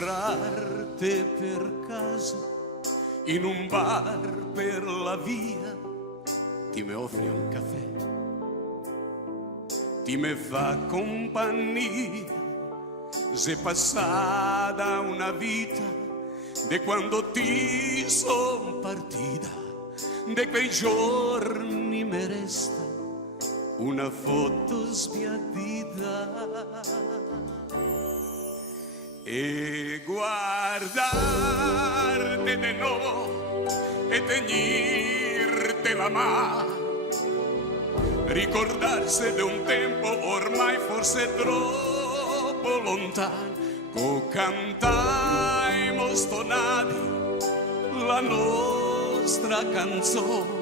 incontrarti per caso in un bar per la via, ti mi offri un caffè, ti mi fa compagnia. Se passata una vita de quando ti son partita, de quei giorni mi resta una foto sbiadita. E guardarti di nuovo e tegnirti la mano, ricordarsi di un tempo ormai forse troppo lontano, co cantaimo stonati la nostra canzone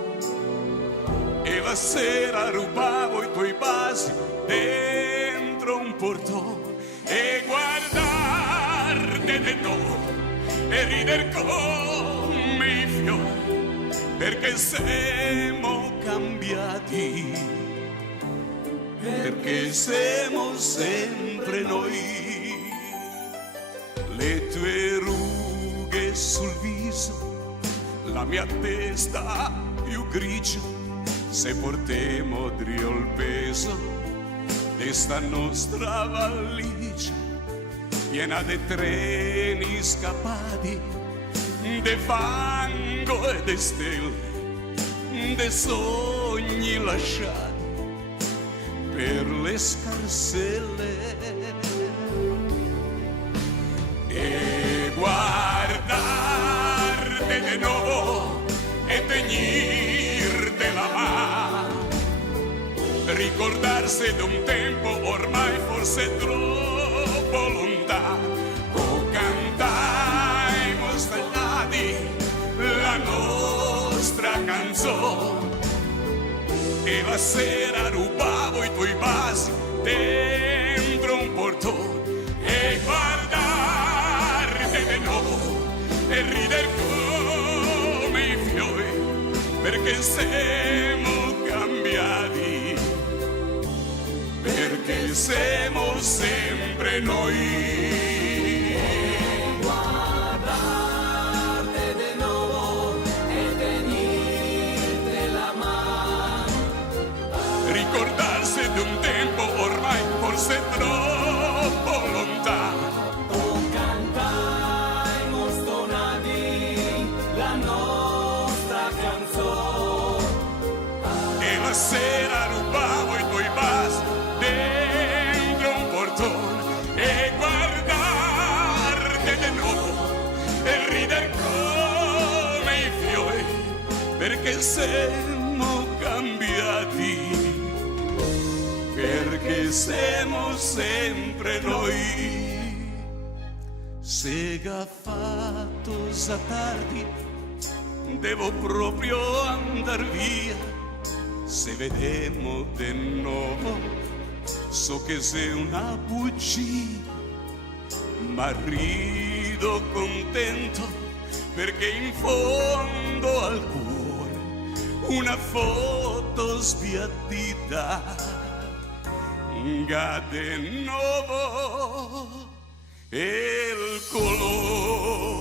e la sera rubavo i tuoi basi dentro un portone. E guardarti di nuovo e rider come i fiori, perché siamo cambiati, perché siamo sempre noi. Le tue rughe sul viso, la mia testa più grigia, se portemo drio il peso di sta nostra valigia piena di treni scappati, de fango e de stelle, de sogni lasciati per le scarselle. E guardarti di nuovo e tegnirti la mano, ricordarsi di un tempo ormai forse troppo lontano, co cantaimo stellati la nostra canzone e la sera rubavo i tuoi vasi dentro un portone. E guardarti di nuovo e rider come i fiori, perché siamo cambiati, perché siamo sempre noi. Guardarti di nuovo e tenerti la mano, Ricordarsi di un tempo ormai forse troppo lontano, o cantaimo stonati la nostra canzone e la sera rubavo i tuoi vasi dentro un portone. E guardarti di nuovo e rider come i fiori, perché siamo cambiati, perché siamo sempre noi. Se fatto sa tardi, devo proprio andar via. Se vedemo di nuovo, so che sei una bugia, ma rido contento perché in fondo al cuore una foto sbiadita de nuovo el colore